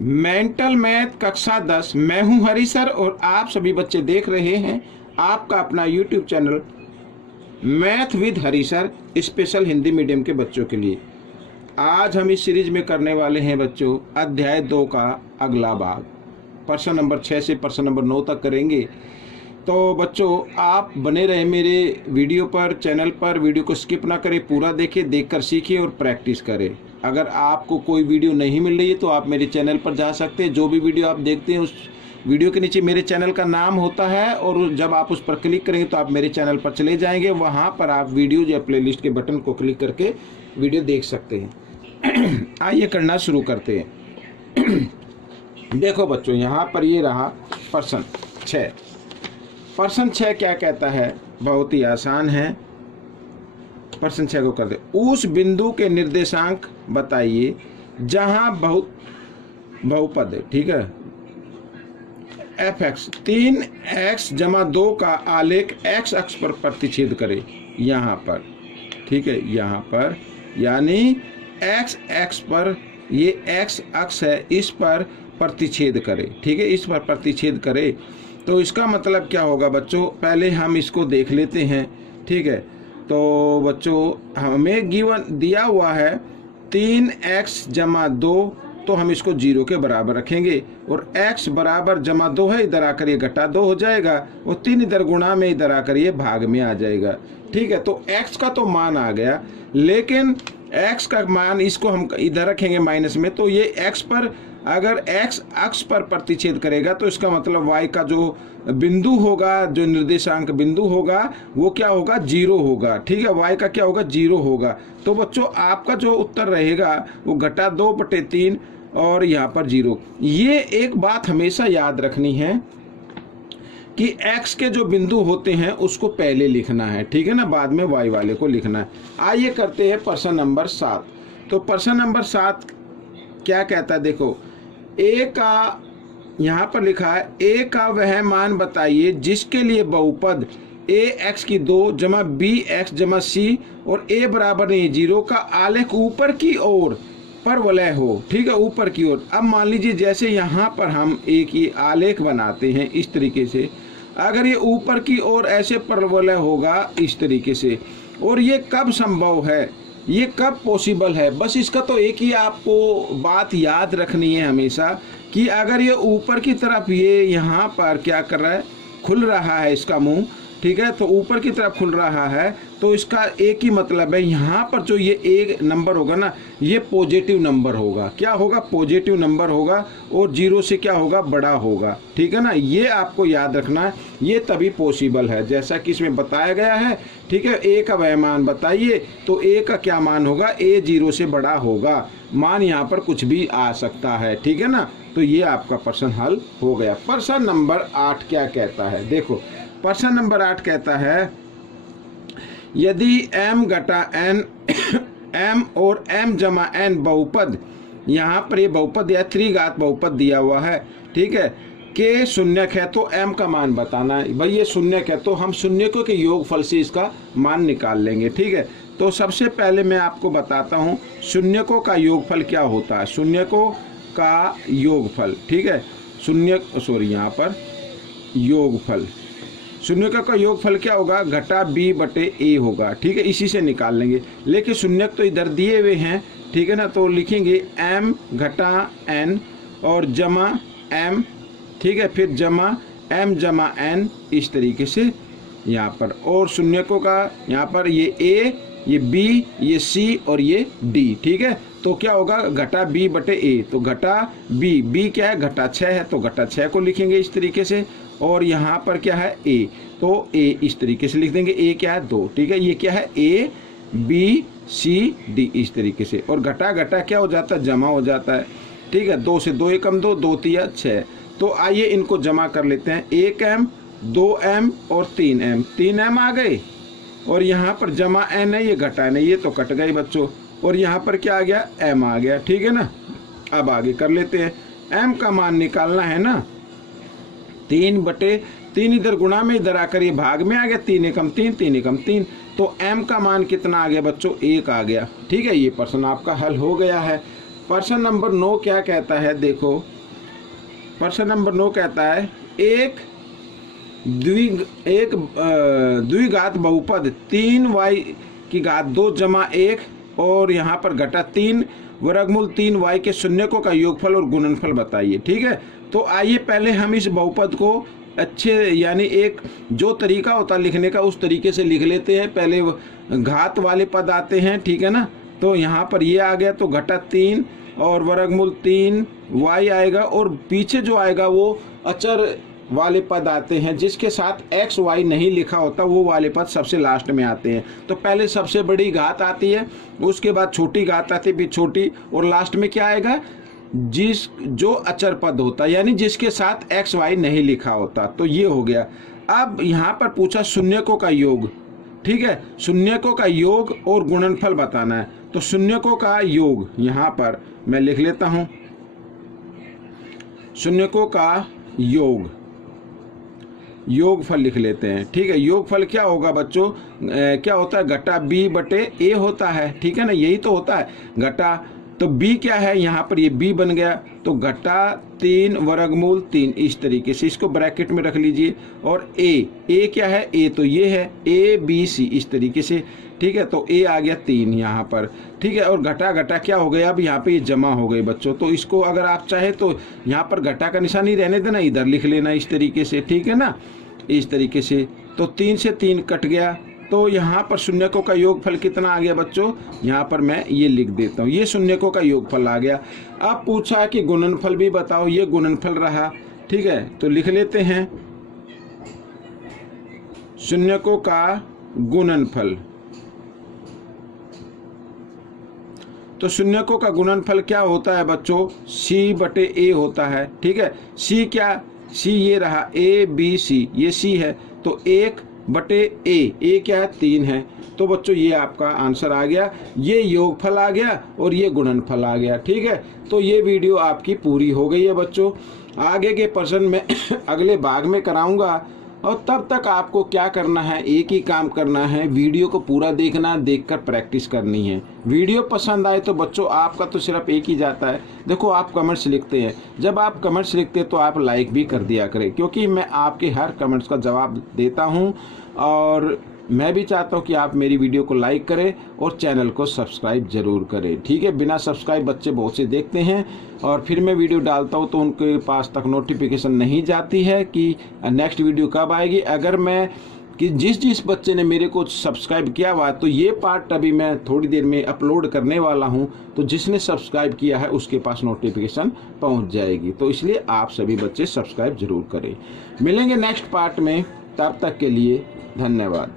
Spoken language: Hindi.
मेंटल मैथ कक्षा 10। मैं हूं हरी सर और आप सभी बच्चे देख रहे हैं आपका अपना YouTube channel math with Hari sir, special Hindi medium के बच्चों के लिए। आज हम इस सीरीज में करने वाले हैं बच्चों अध्याय 2 का अगला भाग। प्रश्न नंबर 6 से प्रश्न नंबर 9 तक करेंगे। तो बच्चों आप बने रहे मेरे वीडियो पर, चैनल पर। वीडियो को स्किप ना करें, पूरा देखें, देखकर सीखें और प्रैक्टिस करें। अगर आपको कोई वीडियो नहीं मिल रही है तो आप मेरे चैनल पर जा सकते हैं। जो भी वीडियो आप देखते हैं उस वीडियो के नीचे मेरे चैनल का नाम होता है और जब आप उस पर क्लिक करेंगे तो आप मेरे चैनल पर चले जाएंगे। वहाँ पर आप वीडियो या प्लेलिस्ट के बटन को क्लिक करके वीडियो देख सकते हैं। आइए करना शुरू करते हैं। देखो बच्चों, यहाँ पर ये रहा प्रश्न 6। प्रश्न 6 क्या कहता है? बहुत ही आसान है। प्रश्न 6 को कर दे। उस बिंदु के निर्देशांक बताइए जहां बहुपद है, ठीक है, fx 3x जमा 2 का आलेख x अक्ष पर प्रतिच्छेद करे। यहाँ पर, ठीक है, यहाँ पर यानी x अक्ष पर, ये x अक्ष है, इस पर प्रतिच्छेद करे, ठीक है, इस पर प्रतिच्छेद करे। तो इसका मतलब क्या होगा बच्चों? पहले हम इसको देख लेते हैं, ठीक है। तो बच्चों हमें गिवन दिया हुआ है 3x जमा 2, तो हम इसको 0 के बराबर रखेंगे और x बराबर जमा 2 है, इधर आकर ये घटा 2 हो जाएगा और 3 इधर गुणा में, इधर आकर ये भाग में आ जाएगा, ठीक है। तो x का तो मान आ गया, लेकिन x का मान इसको हम इधर रखेंगे माइनस में, तो ये x पर अगर x अक्ष पर प्रतिच्छेद करेगा तो इसका मतलब y का जो बिंदु होगा, जो निर्देशांक बिंदु होगा, वो क्या होगा? 0 होगा, ठीक है। y का क्या होगा? 0 होगा। तो बच्चों आपका जो उत्तर रहेगा वो घटा 2/3 और यहाँ पर 0। ये एक बात हमेशा याद रखनी है कि x के जो बिंदु होते हैं उसको पहले लिखना है, ठीक है ना, बाद में y वाले को लिखना है। आइए करते हैं प्रश्न नंबर 7। तो प्रश्न नंबर 7 क्या कहता है? देखो, a का यहाँ पर लिखा है, a का वह मान बताइए जिसके लिए बहुपद ax की 2 जमा bx जमा c और a बराबर नहीं 0 का आलेख ऊपर की ओर परवलय हो, ठीक है, ऊपर की ओर। अब मान लीजिए जैसे यहाँ पर हम एक ही आलेख बनाते हैं इस तरीके से, अगर ये ऊपर की ओर ऐसे परवलय होगा इस तरीके से, और ये कब संभव है, ये कब पॉसिबल है? बस इसका तो एक ही आपको बात याद रखनी है हमेशा कि अगर ये ऊपर की तरफ ये यहाँ पर क्या कर रहा है, खुल रहा है इसका मुंह, ठीक है, तो ऊपर की तरफ खुल रहा है, तो इसका एक ही मतलब है, यहाँ पर जो ये एक नंबर होगा ना, ये पॉजिटिव नंबर होगा। क्या होगा? पॉजिटिव नंबर होगा और 0 से क्या होगा? बड़ा होगा, ठीक है ना। ये आपको याद रखना है, ये तभी पॉसिबल है जैसा कि इसमें बताया गया है, ठीक है। a का वह मान बताइए, तो a का क्या मान होगा? a 0 से बड़ा होगा। मान यहाँ पर कुछ भी आ सकता है, ठीक है ना। तो ये आपका प्रश्न हल हो गया। प्रश्न नंबर 8 क्या कहता है? देखो, प्रश्न नंबर 8 कहता है यदि m घटा n m और m जमा n बहुपद, यहाँ पर ये बहुपद या त्रिघात बहुपद दिया हुआ है, ठीक है, के शून्यक है, तो m का मान बताना है। भाई ये शून्यक है तो हम शून्यकों के योगफल से इसका मान निकाल लेंगे, ठीक है। तो सबसे पहले मैं आपको बताता हूँ शून्यकों का योगफल क्या होता है। शून्यकों का योगफल, ठीक है, यहाँ पर योगफल, शून्यकों का योगफल क्या होगा? घटा b/a होगा, ठीक है, इसी से निकाल लेंगे। लेकिन शून्यक तो इधर दिए हुए हैं, ठीक है ना, तो लिखेंगे m घटा n और जमा m, ठीक है, फिर जमा m जमा n इस तरीके से यहाँ पर। और शून्यकों का यहाँ पर ये a, ये b, ये c और ये d, ठीक है। तो क्या होगा? घटा b/a, तो घटा b क्या है? घटा 6 है, तो घटा 6 को लिखेंगे इस तरीके से। और यहाँ पर क्या है? a, तो a इस तरीके से लिख देंगे। a क्या है? 2, ठीक है। ये क्या है? a b c d इस तरीके से। और घटा घटा क्या हो जाता है? जमा हो जाता है, ठीक है। 2 से 2 एकम 2, 2 तिया 6। तो आइए इनको जमा कर लेते हैं। 1m 2m और 3m, 3m आ गए और यहाँ पर जमा n है, ये घटा नहीं, ये तो कट गए बच्चों। और यहाँ पर क्या आ गया? m आ गया, ठीक है ना। अब आगे कर लेते हैं। m का मान निकालना है ना, 3/3 इधर गुणा में, इधर आकर ये भाग में आ गया, 3 एकम 3, 3 एकम 3, तो m का मान कितना आ गया बच्चों? 1 आ गया, ठीक है। ये प्रश्न आपका हल हो गया है। प्रश्न नंबर 9 क्या कहता है, देखो प्रश्न नंबर 9 कहता है एक द्विघात बहुपद 3y की घात 2 जमा 1 और यहाँ पर घटा 3 वर्गमूल 3y के शून्यकों का योगफल और गुणनफल बताइए। ठीक है, तो आइए पहले हम इस बहुपद को अच्छे यानी एक जो तरीका होता है लिखने का उस तरीके से लिख लेते हैं। पहले घात वाले पद आते हैं, ठीक है ना, तो यहाँ पर ये आ गया तो घटा 3 और वर्गमूल 3y आएगा और पीछे जो आएगा वो अचर वाले पद आते हैं जिसके साथ x y नहीं लिखा होता, वो वाले पद सबसे लास्ट में आते हैं। तो पहले सबसे बड़ी घात आती है, उसके बाद छोटी घात आती है, फिर छोटी, और लास्ट में क्या आएगा, जो अचर पद होता है यानी जिसके साथ x y नहीं लिखा होता। तो ये हो गया। अब यहाँ पर पूछा शून्यकों का योग, ठीक है, शून्यकों का योग और गुणनफल बताना है। तो शून्यकों का योग यहाँ पर मैं लिख लेता हूँ, शून्यकों का योगफल लिख लेते हैं। ठीक है, योगफल क्या होगा बच्चों, क्या होता है, घटा b बटे a होता है। ठीक है ना, यही तो होता है घटा, तो b क्या है, यहाँ पर ये b बन गया तो घटा 3 वर्गमूल 3, इस तरीके से इसको ब्रैकेट में रख लीजिए। और a क्या है, a तो ये है a b c, इस तरीके से। ठीक है, तो a आ गया 3 यहाँ पर। ठीक है, और घटा घटा क्या हो गया, अब यहाँ पे ये जमा हो गए बच्चों। तो इसको अगर आप चाहे तो यहाँ पर घटा का निशान नहीं रहने देना, इधर लिख लेना इस तरीके से। ठीक है ना, इस तरीके से। तो 3 से 3 कट गया, तो यहाँ पर शून्यकों का योगफल कितना आ गया बच्चों, यहाँ पर मैं ये लिख देता हूँ, ये शून्यकों का योगफल आ गया। अब पूछा कि गुणनफल भी बताओ, ये गुणनफल रहा। ठीक है, तो लिख लेते हैं शून्यकों का गुणनफल। तो शून्यकों का गुणनफल क्या होता है बच्चों, c बटे a होता है। ठीक है, c क्या, c ये रहा a b c, ये c है तो 1 बटे a क्या है, 3 है। तो बच्चों ये आपका आंसर आ गया, ये योगफल आ गया और ये गुणनफल आ गया। ठीक है, तो ये वीडियो आपकी पूरी हो गई है बच्चों। आगे के प्रश्न में अगले भाग में कराऊंगा, और तब तक आपको क्या करना है, एक ही काम करना है, वीडियो को पूरा देखना, देखकर प्रैक्टिस करनी है। वीडियो पसंद आए तो बच्चों आपका तो सिर्फ एक ही जाता है, देखो आप कमेंट्स लिखते हैं, जब आप कमेंट्स लिखते हैं तो आप लाइक भी कर दिया करें, क्योंकि मैं आपके हर कमेंट्स का जवाब देता हूं और मैं भी चाहता हूं कि आप मेरी वीडियो को लाइक करें और चैनल को सब्सक्राइब जरूर करें। ठीक है, बिना सब्सक्राइब बच्चे बहुत से देखते हैं और फिर मैं वीडियो डालता हूं तो उनके पास तक नोटिफिकेशन नहीं जाती है कि नेक्स्ट वीडियो कब आएगी। अगर मैं कि जिस बच्चे ने मेरे को सब्सक्राइब किया हुआ तो ये पार्ट अभी मैं थोड़ी देर में अपलोड करने वाला हूं, तो जिसने सब्सक्राइब किया है उसके पास नोटिफिकेशन पहुंच जाएगी। तो इसलिए आप सभी बच्चे सब्सक्राइब जरूर करें। मिलेंगे नेक्स्ट पार्ट में, तब तक के लिए धन्यवाद।